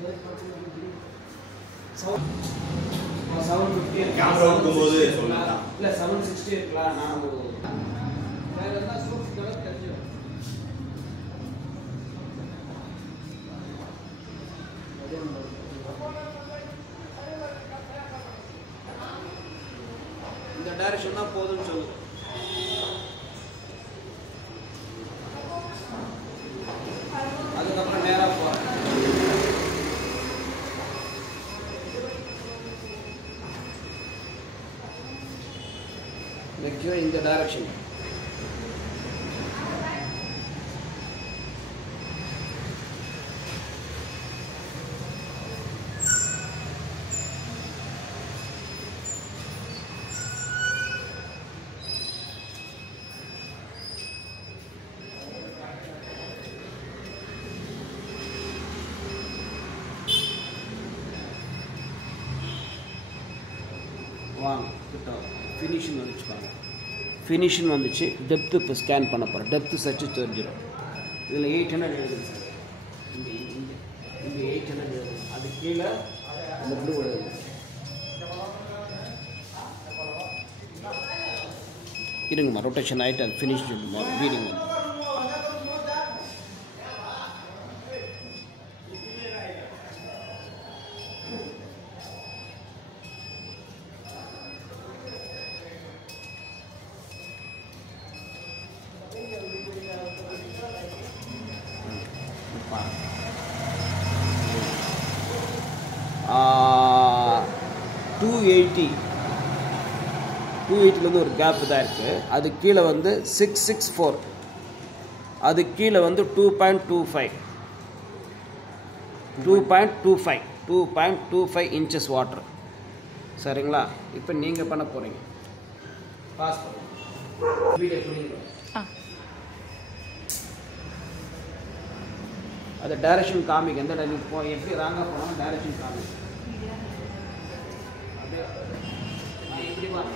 750 camera இருக்கும்போது சொல்லலாம் இல்ல 760 இருக்கலாம் நான் வேற என்ன சோர்ஸ் கலர் தெரியும் இந்த டைரக்ஷன் தான் போதும்னு சொல்லுங்க அதுக்கப்புறம் நேரா போறேன் make sure in the direction வாங்க கிட்ட ஃபினிஷிங் வந்துச்சுப்பாங்க ஃபினிஷிங் வந்துச்சு டெப்த்து இப்போ ஸ்கேன் பண்ண போகிறேன் டெப்த்து சர்ச்சு தெரிஞ்சிடும் இதில் 800 எழுதுங்க சார் இந்த 800 எழுதுங்க அது கீழே அந்த ப்ளூ எழுதுங்க இருங்கம்மா ரொட்டேஷன் ஆகிட்டு அது ஃபினிஷ் ரீடிங் வந்து டூ எயிட்டிலேருந்து ஒரு கேப் தான் இருக்குது அது கீழே வந்து 664 அது கீழே வந்து 2.25 இன்ச்சஸ் வாட்டர் சரிங்களா இப்போ நீங்கள் பண்ண போகிறீங்க பாஸ் பண்ணுங்க அது டைரக்ஷன் காமிக்கு எந்த டைரக்ஷன் போ எப்படி ராங்காக போனாலும் டைரக்ஷன் காமிக்கு அப்படியே இப்படி வாங்க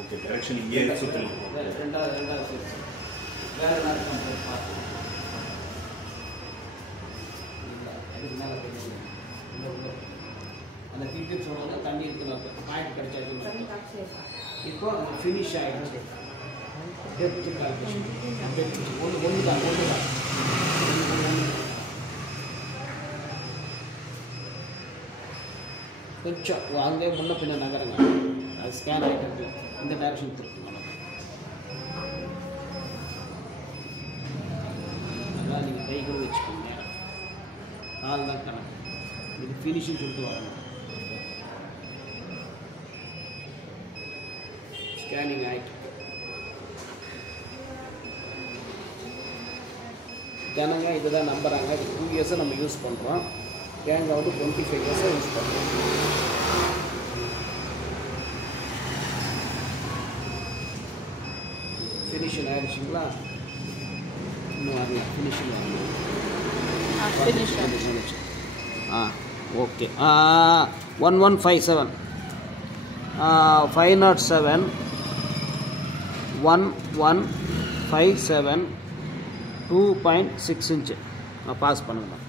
ஓகே டைரக்ஷன் இங்கே சுத்தல் ரெண்டாவது சோர்ஸ் வேற என்ன கம்பெனி பார்த்து அதுக்கு மேலே அந்த கிரிக்கெட் சொன்னது தண்ணி இருக்குது பாயிண்ட் கிடைச்சாச்சு இப்போ அது ஃபினிஷ் ஆகிடுச்சு டெப்த் கால்குலேஷன் ஒன்று தான் கொஞ்சம் அங்கே முன்ன பின்ன நகருங்க அது ஸ்கேன் ஆகிட்டு இந்த டைரக்ஷன் திருப்புங்க அதெல்லாம் நீங்கள் கை கூட வச்சுக்கோங்க நாலு தான் கணக்கு இது ஃபினிஷிங் சொல்லிட்டு வரணும் ஸ்கேனிங் ஆகிட்டு ஜனங்க இதுதான் நம்புகிறாங்க இது 2 இயர்ஸாக நம்ம யூஸ் பண்ணுறோம் கேங்கை வந்து 25 இயர்ஸாக யூஸ் பண்ணுறோம் ஃபினிஷிங் ஆகிடுச்சிங்களா இன்னும் வரல ஃபினிஷிங் ஆகணும் ஓகே 1157 507 1157 2.6 இன்ச்சு நான் பாஸ் பண்ணுவேன்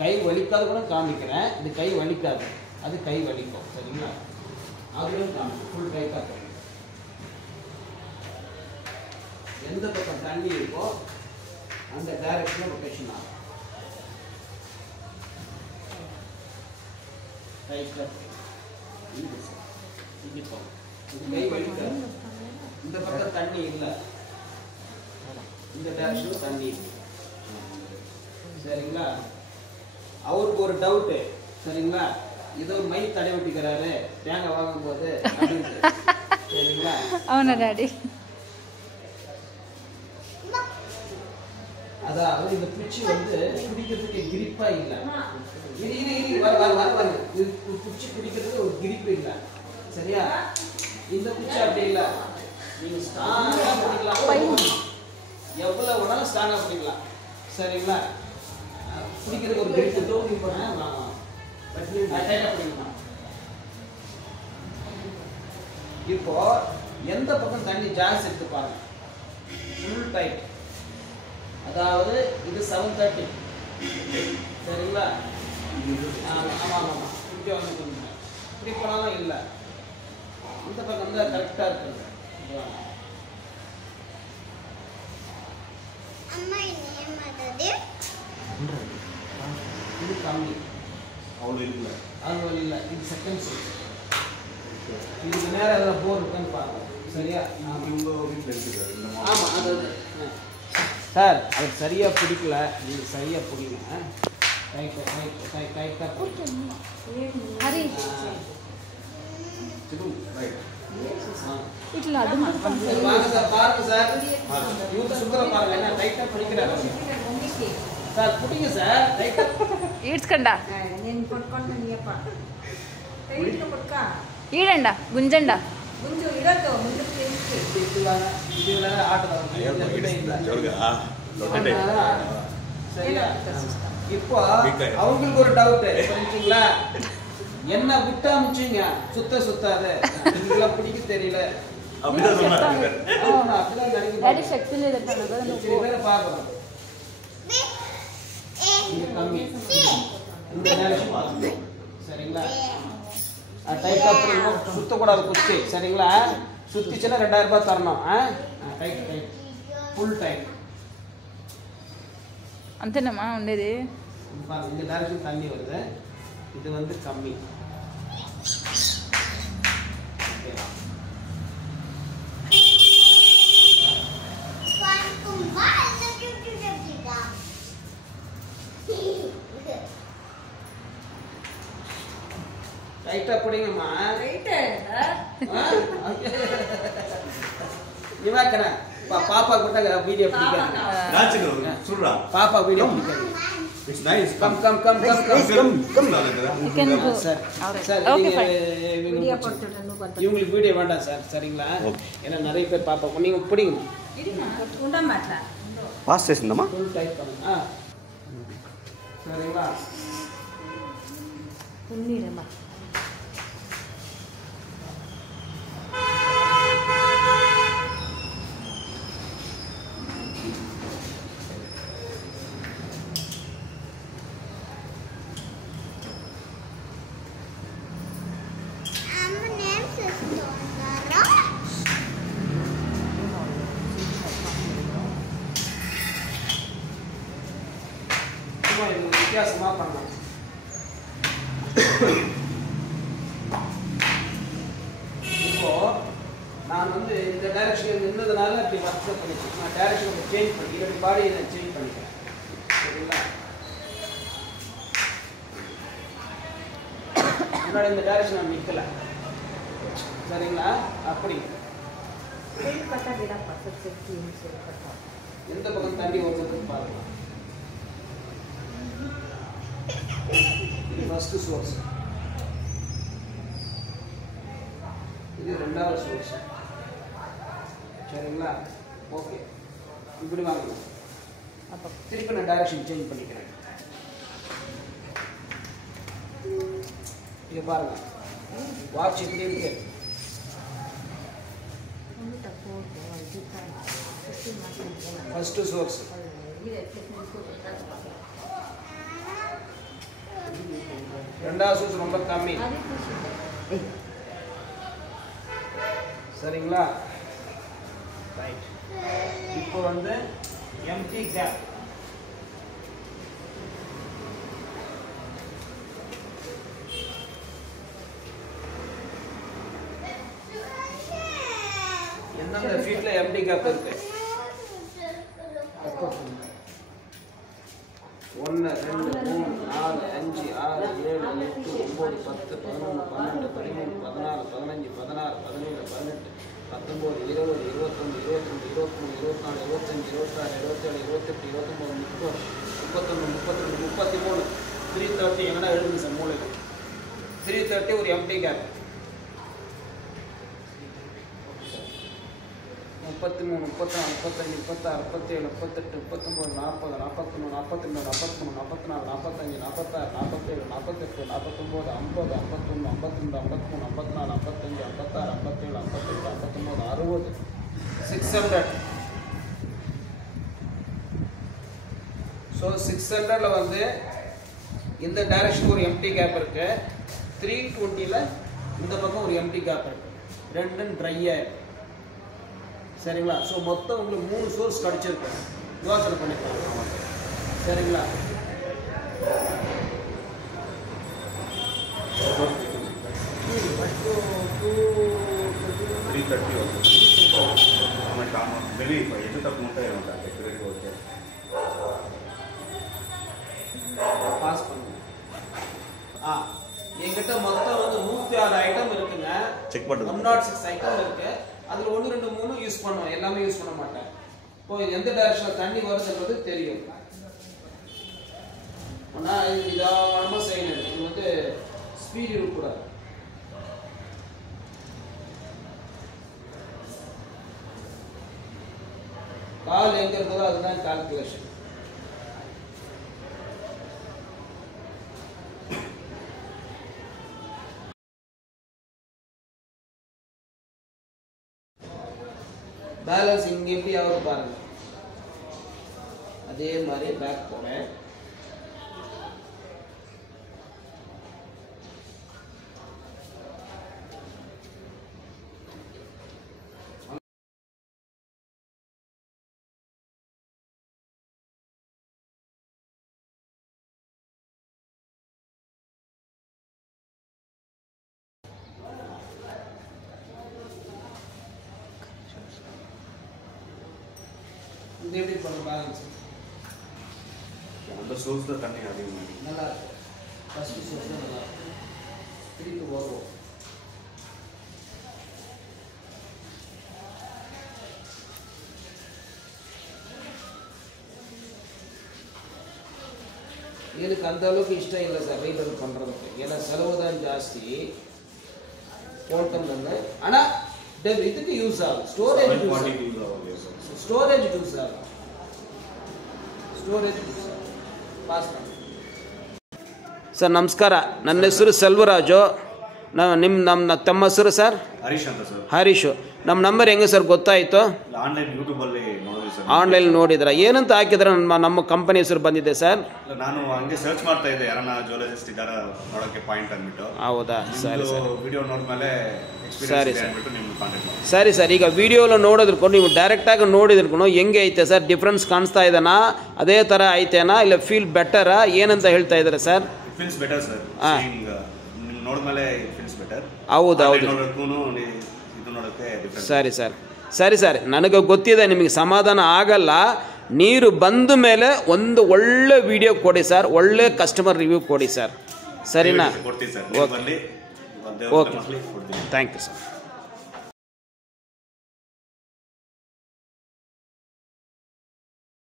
கை வலிக்காது கூட காமிக்கிறேன் இது கை வலிக்காது அது கை வலிக்கும் சரிங்களா அதுவும் காமிக்கும் ஃபுல் கை காட்டுறேன் எந்த பக்கம் தண்ணி இருக்கோ அந்த டைரக்ஷனில் ரொட்டேஷன் ஆகும் கை வலிக்காது இந்த பக்கம் தண்ணி இல்லை இந்த டைரக்ஷனில் தண்ணி இருக்கு சரிங்களா அவருக்கு ஒரு டவுட்டு சரிங்களா ஏதோ மை தடை விட்டுக்கிறாரு தேங்காய் வாங்கும்போது சரிங்களா அவனா டாடி அதாவது இந்த பிச்சு வந்து பிடிக்கிறதுக்கு கிரிப்பா இல்லை வர பிடிக்கிறதுக்கு ஒரு கிரிப் இல்லை. சரியா? இந்த குச்சி அப்படி இல்லை. நீங்கள் ஸ்ட்ராங்காக பிடிக்கலாம், எவ்வளோ வேணாலும் ஸ்ட்ராங்காக பிடிக்கலாம். சரிங்களா? பிடிக்கிறதுக்கு ஒரு கிரிப் டைட்டாக பிடிக்கலாம். இப்போ எந்த பக்கம் தண்ணி ஜாஸ்தி எடுத்து பாருங்க. Full tight. அதாவது இது 730. சரிங்களா? ஆமாம். இப்படி வந்து இப்படி போனாலும் இல்லை. இந்த பக்கம் தான் கரெக்டாக இருக்குது. இது கம்மி, அவ்வளோ இருக்குல்ல, அவ்வளோ இல்லை. இது செகண்ட் சைஸ். இதுக்கு நேரம் எதாவது போர் இருக்குன்னு பாருங்க. சரியா? உங்கள் வீட்டில் இருக்குது இந்த மாதிரி. ஆமாம், அது சார் அது சரியாக பிடிக்கல. நீங்கள் சரியாக பிடிங்க. டைட்டாக ఇట్లా అది మాత్రం வாங்க சார், பாருங்க சார். யூத் சுத்தர பாருங்க, என்ன டைட்டாக பிடிக்கிறாரு சார். பிடிங்க சார், டைட்டாக. ఈడ్చుకండా నేను కొట్టుకుంటాను నీయప్ప టైట్గా కొట్టుక ఈడండా గుంజండా గుంజు ఇడతో ముందుకు తెలిసి இதுல ஆட்டலாம். சரியா? இப்போ அவங்களுக்கு ஒரு டவுட், புரிஞ்சுங்களா? என்ன விட்டா முடிச்சுங்க, சுத்தாது. இதெல்லாம் பிடிக்க தெரியல. அப்படிதான் சொன்னாங்க. அப்படிதான் நினைக்கிறேன். డాడీ శక్తి లేదంట కదా சரி, வேற பார்க்கலாம். இது கம்மி. இந்த நேரம் சரிங்களா? டைட்டா பிடிக்கணும், சுத்தக்கூடாது குச்சி. சரிங்களா? சுத்திச்சுன்னா 2000 ரூபாய் தரணும். Tight full tight. అంతేనమ్మా ఉండేది. இந்த டைரக்ஷன் தண்ணி வருது. இது வந்து கம்மி. டைட்டா பிடிங்கம்மா. இவாக்கற பாப்பா கிட்ட வீடியோ பிடிக்காது. நாச்சுக்கு சொல்றா. பாப்பா வீடியோ பிடிக்காது. It's nice. Come. You can go. Sir sir, Okay, fine. Video పట్టుట నువ్వు పట్టు இவங்களுக்கு வீடியோ வேண்டாம் சார். சரிங்களா? ஏன்னா நிறைய பேர் பாப்பா நீங்க பிடிங்க. కొట్టుకుంటాం అట్లా పాస్ చేసిందమ్మా. ஃபுல் டைட் பண்ணுங்க. சரிங்களா? ఉన్నీరమ్మా வித்தியாசமா பண்ணலாம். இப்போ நான் வந்து இந்த டைரக்ஷன் இருந்ததுனால இப்படி ஒர்க் பண்ணிட்டேன். நான் டைரக்ஷன் சேஞ்ச் பண்ணி என்னுடைய பாடியை நான் சேஞ்ச் பண்ணிக்கிறேன். சரிங்களா? என்னோட இந்த டைரக்ஷன் நான் நிற்கல. சரிங்களா? அப்படி పట్ట గిడప్ప సబ్జెక్ట్ పట్ట எந்த பக்கம் தண்ணி வருதுன்னு பாருங்க. இது ஃபர்ஸ்ட் சோர்ஸ், இது ரெண்டாவது சோர்ஸ். சரிங்களா? ஓகே, இப்படி வாங்க. அப்போ திருப்பி நான் டைரக்ஷன் சேஞ்ச் பண்ணிக்கிறேன். இங்கே பாருங்க, வாட்ச் இப்படி இருக்கு. ஃபர்ஸ்ட் சோர்ஸ், ரெண்டாவது சோர்ஸ் ரொம்ப கம்மி. சரிங்களா? ரைட். இப்போ வந்து எம்டி கேப். எந்தெந்த ஃபீட்ல எம்டி கேப் இருக்கு? 1 2 3 4 5 6 7 8 9 10 11 12 13 14 15 16 17 18 19 20 21 22 23 24 25 26 27 28 29 30 31 32 33 330 எங்கடா எழுதுங்க சார் மூளைக்கு. 330 330 ஒரு எம்டி கேப் 33 34 35 36 37 38 39 40 41 42 43 44 45 46 47 48 49 50 51 52 53 54 55 56 57 58 59 60 600. ஸோ 600ல வந்து இந்த டைரக்ஷன் ஒரு எம்டி கேப் இருக்கு, 320ல இந்த பக்கம் ஒரு எம்டி கேப் இருக்கு, ரெண்டும் ட்ரையாக இருக்கு. சரிங்களா? ஸோ மொத்தம் உங்களுக்கு 3 சோர்ஸ் கிடச்சிருக்கு. யோசனை பண்ணிக்கலாம். சரிங்களா? பாஸ் பண்ணுங்க. என்கிட்ட மொத்தம் வந்து 106 ஐட்டம் இருக்குங்க. செக் பண்ணுங்க. 106 ஐட்டம் இருக்கு. அதில் 1 2 3 யூஸ் பண்ணுவோம், எல்லாமே யூஸ் பண்ண மாட்டேன். இப்போ எந்த டைரக்ஷனில் தண்ணி வருதுன்றது தெரியும். ஆனால் இது நிதானமாக செய்யணும். இது வந்து ஸ்பீட் இருக்கக்கூடாது. கால் எங்க இருந்ததோ அதுதான் கால்குலேஷன். பேலன்ஸ் இங்கே எப்படி ஆகும் பாருங்க. அதே மாதிரி பேக் போறேன். இது எப்படி பண்ண பேலன்ஸ் அந்த சோர்ஸ்ல தண்ணி அதிகமாக நல்லா இருக்கு. ஃபர்ஸ்ட் சோர்ஸ் நல்லா இருக்கு. திருப்பி வருவோம். எனக்கு அந்த அளவுக்கு இஷ்டம் இல்லை சார் ரீலோட் பண்ணுறதுக்கு. ஏன்னா செலவு தான் ஜாஸ்தி போட்டோம் வந்து. ஆனால் இதுக்கு யூஸ் ஆகும். ஸ்டோரேஜ் யூஸ் ஆகும். ಪಾಸ್ ಮಾಡಿ ಸರ್. ನಮಸ್ಕಾರ, ನನ್ನ ಹೆಸರು ಸೆಲ್ವರಾಜು. ನಮ್ಮ ತಮ್ಮ ಹೆಸರು ಸರ್ ಹರೀಶ್ ಅಂತ ಸರ್. ಹರೀಶು. ನಮ್ಮ ನಂಬರ್ ಹೆಂಗೆ ಸರ್ ಗೊತ್ತಾಯಿತು? ಆನ್ಲೈನ್ ಯೂಟ್ಯೂಬಲ್ಲಿ ನೋಡಿದ್ರಿ ಸರ್. ಆನ್ಲೈನ್ ನೋಡಿದ್ರ? ಏನಂತ ಹಾಕಿದ್ರೆ ನಮ್ಮ ಕಂಪನಿ ಹೆಸರು ಬಂದಿದೆ ಸರ್. ನಾನು ಹಂಗೆ ಸರ್ಚ್ ಮಾಡ್ತಾ ಇದ್ದೆ, ಯಾರನ್ನ ಜಿಯೋಲಜಿಸ್ಟ್ ಇದ್ದಾರ ನೋಡೋಕ್ಕೆ ಪಾಯಿಂಟ್ ಅಂದ್ಬಿಟ್ಟು. ಹೌದಾ? ಸರಿ ಸರ್. ವಿಡಿಯೋ ನೋಡಿದ್ಮೇಲೆ ಸರಿ ಸರ್. ನಿಮ್ಗೆ ಕಾಂಟ್ಯಾಕ್ಟ್ ಮಾಡಿ. ಸರಿ ಸರ್. ಈಗ ವಿಡಿಯೋలో ನೋಡೋದ್ಕೊಂಡು ನೀವು ಡೈರೆಕ್ಟಾಗಿ ನೋಡಿದ್ರೂ ಹೆಂಗೆ ಐತೆ ಸರ್? ಡಿಫ್ರೆನ್ಸ್ ಕಾಣಿಸ್ತಾ ಇದೆನಾ? ಅದೇ ಥರ ಐತೆನಾ ಇಲ್ಲ ಫೀಲ್ ಬೆಟರಾ? ಏನಂತ ಹೇಳ್ತಾ ಇದ್ದಾರೆ ಸರ್? Feels better sir. ನಿಮ್ಗೆ ನೋಡಿದ್ಮೇಲೆ ಫೀಲ್ಸ್ ಬೆಟರ್. ಹೌದು ಹೌದು. ಸರಿ ಸರ್. ಸರಿ ಸರ್, ನನಗೆ ಗೊತ್ತಿದೆ ನಿಮಗೆ ಸಮಾಧಾನ ಆಗಲ್ಲ. ನೀರು ಬಂದ ಮೇಲೆ ಒಂದು ಒಳ್ಳೆ ವಿಡಿಯೋ ಕೊಡಿ ಸರ್, ಒಳ್ಳೆ ಕಸ್ಟಮರ್ ರಿವ್ಯೂ ಕೊಡಿ ಸರ್. ಸರಿನಾ? ಕೊಡ್ತೀವಿ sir. Okay, thank you sir.